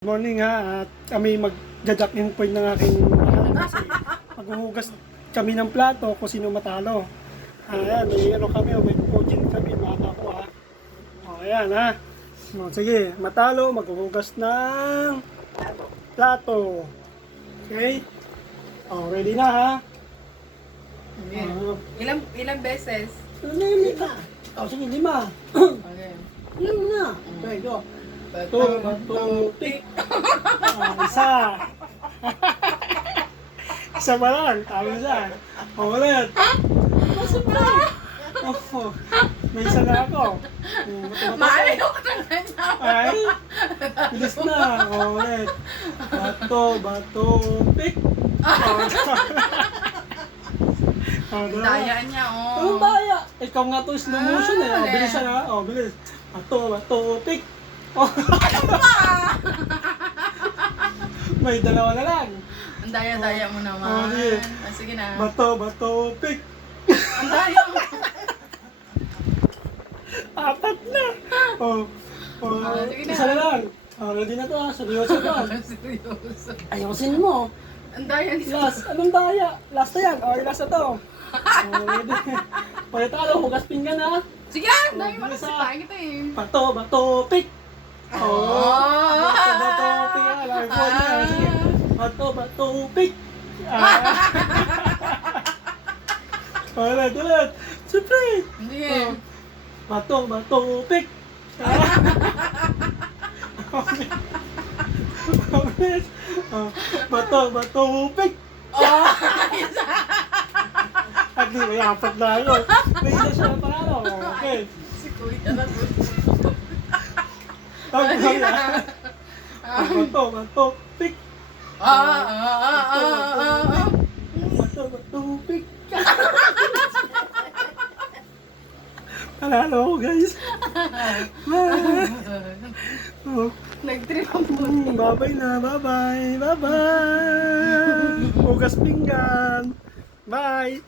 Good morning ha, at kami magjajack in point ng aking mahal kasi maghuhugas kami ng plato kung sino matalo. Ayan, may ano kami, may coaching kami mga ako ha. O, ayan ha. O, sige, matalo, maghuhugas ng plato. Okay? O, ready na ha? Yeah. O, Ilang ilang beses? ano yun, lima? O, sige, lima. Okay. Lima na. Okay, go. Bato, bato, tik. Ah, isa. isa pa lang. Tama. O, ulit. Oh, may isa na ako. Maalayo ko na ganyan. Ay, bilis na. O, ulit. Bato, bato, tik. O, o, dalawa. Dayaan niya, oh. Anong daya? Ikaw nga to slow motion eh. O, Ah, bilis na. O, bilis. Bato, bato, tik. O, may dalawa na lang. Ang daya-daya mo Oh, naman. sige. Ah, sige na. Bato, bato, tik. Ang daya mo. Apat na. O, o, Oh, sige na. isa na lang. O, ready na to ha. Seryoso to ha. Seryoso. Ayusin mo. Ang daya ni Last. Anong daya? Last na yan. O, last na to. O, ready. Palit talo, hugas pinggan ha. Sige mo Bilis, kasi ah. pahin kita eh. Bato, bato, tik. O, bato, bato, tik. ha. Live phone na. Sige. Bato, tik. Ah. Ulit, ulit. Siyempre. Hindi Oh. eh. Bato, bato, tik. Ulit. Oh, Bato, bato, pik. Oh! At di, may apat na ako. May isa siya na panalo. Okay. Si Kuya na Okay. Bato, bato, pik. Ah, ah, ah, ah, ah, ah. Bato, bato, pik. Panalo ako, guys. Nag-trip ang Mm, Bye-bye na, bye-bye, bye-bye. Hugas pinggan. Bye.